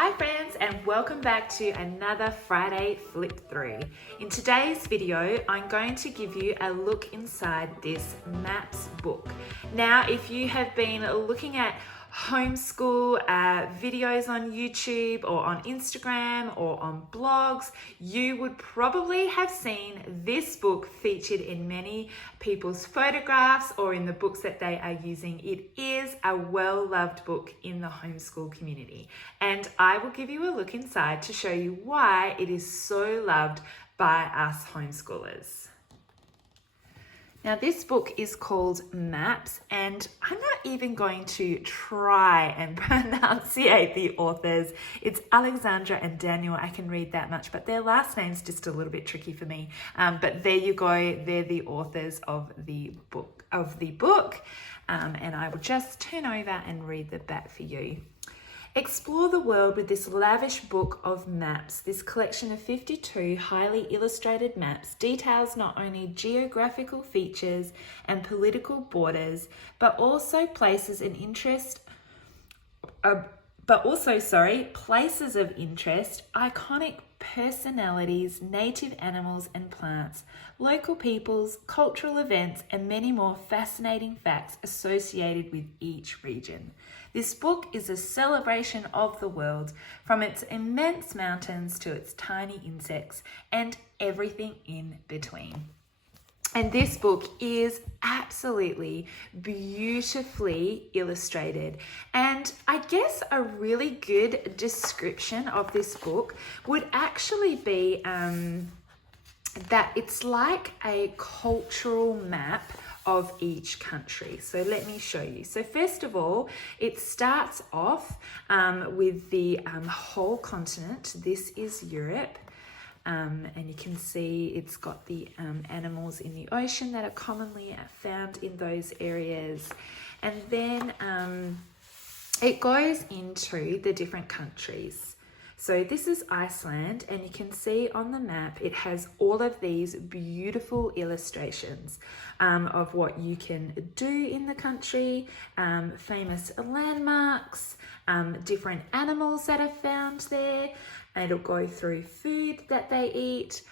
Hi friends, and welcome back to another Friday Flip Through. In today's video, I'm going to give you a look inside this maps book. Now, if you have been looking at homeschool videos on YouTube or on Instagram or on blogs, you would probably have seen this book featured in many people's photographs or in the books that they are using. It is a well-loved book in the homeschool community, and I will give you a look inside to show you why it is so loved by us homeschoolers. Now, this book is called Maps, and I'm not even going to try and pronunciate the authors. It's Alexandra and Daniel. I can read that much, but their last name's just a little bit tricky for me. But there you go. They're the authors of the book. And I will just turn over and read the back for you. Explore the world with this lavish book of maps. This collection of 52 highly illustrated maps details not only geographical features and political borders, but also places of interest, iconic personalities, native animals and plants, local peoples, cultural events, and many more fascinating facts associated with each region. This book is a celebration of the world, from its immense mountains to its tiny insects and everything in between. And this book is absolutely beautifully illustrated. And I guess a really good description of this book would actually be that it's like a cultural map of each country. So let me show you. So first of all, it starts off with the whole continent. This is Europe. And you can see it's got the animals in the ocean that are commonly found in those areas. And then it goes into the different countries. So this is Iceland, and you can see on the map it has all of these beautiful illustrations of what you can do in the country, famous landmarks, different animals that are found there. It'll go through food that they eat,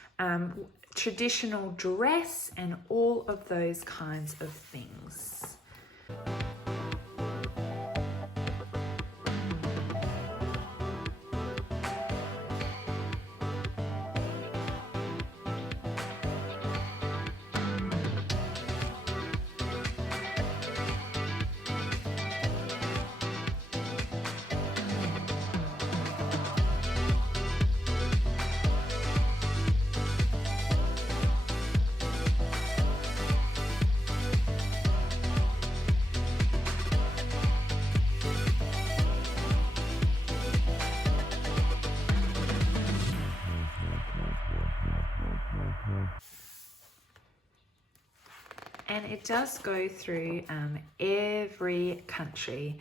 traditional dress, and all of those kinds of things. And it does go through every country.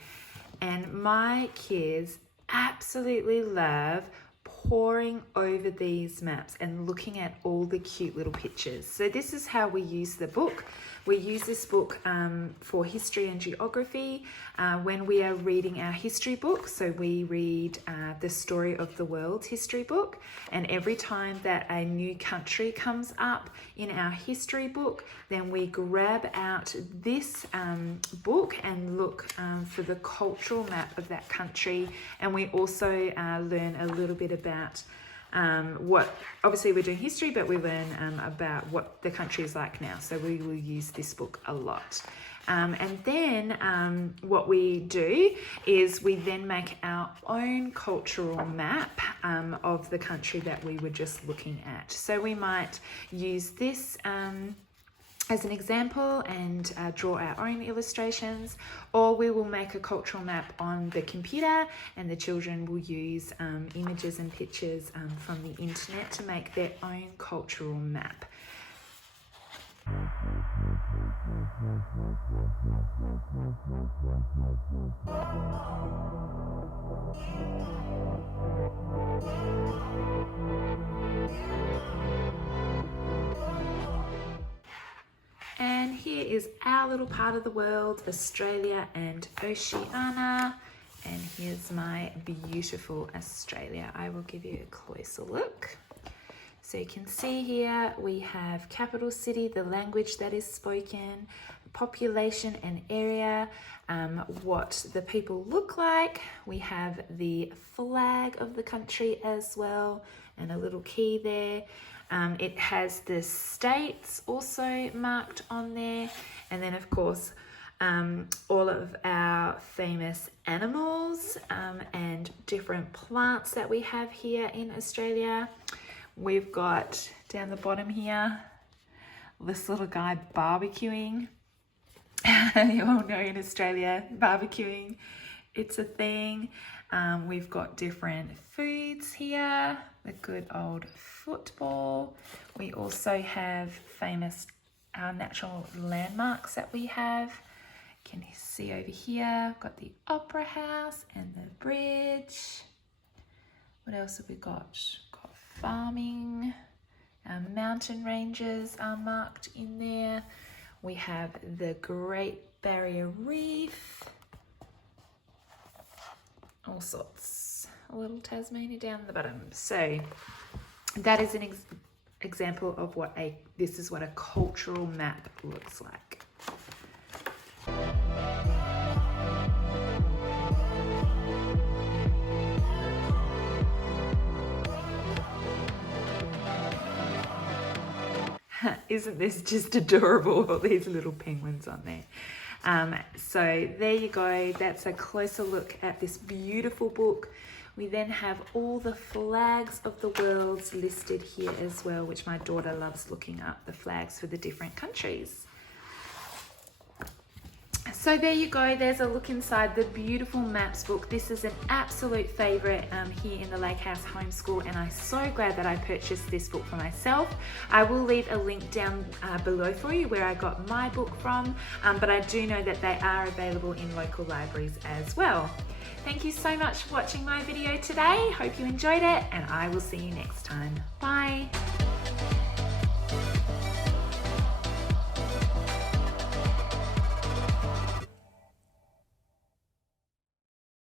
And my kids absolutely love poring over these maps and looking at all the cute little pictures. So this is how we use the book. We use this book for history and geography when we are reading our history book. So we read the Story of the World history book, and every time that a new country comes up in our history book, then we grab out this book and look for the cultural map of that country. And we also learn a little bit about what, obviously we're doing history, but we learn about what the country is like now. So we will use this book a lot. And then what we do is we then make our own cultural map of the country that we were just looking at. So we might use this as an example and draw our own illustrations, or we will make a cultural map on the computer, and the children will use images and pictures from the internet to make their own cultural map. And here is our little part of the world, Australia and Oceania. And here's my beautiful Australia. I will give you a closer look. So you can see here we have capital city, the language that is spoken, population and area, what the people look like. We have the flag of the country as well, and a little key there. It has the states also marked on there, and then of course all of our famous animals and different plants that we have here in Australia. We've got down the bottom here this little guy barbecuing. You all know in Australia, barbecuing, it's a thing. We've got different foods here, the good old football. We also have our natural landmarks that we have. Can you see over here? We've got the Opera House and the bridge. What else have we got? Got farming. Our mountain ranges are marked in there. We have the Great Barrier Reef. All sorts. A little Tasmania down the bottom. So that is an example of what a cultural map looks like. Isn't this just adorable, all these little penguins on there? So there you go, that's a closer look at this beautiful book. We then have all the flags of the world listed here as well, which my daughter loves looking up, the flags for the different countries. So there you go, there's a look inside the beautiful maps book. This is an absolute favourite here in the Lake House Homeschool, and I'm so glad that I purchased this book for myself. I will leave a link down below for you where I got my book from, but I do know that they are available in local libraries as well. Thank you so much for watching my video today. Hope you enjoyed it, and I will see you next time. Bye.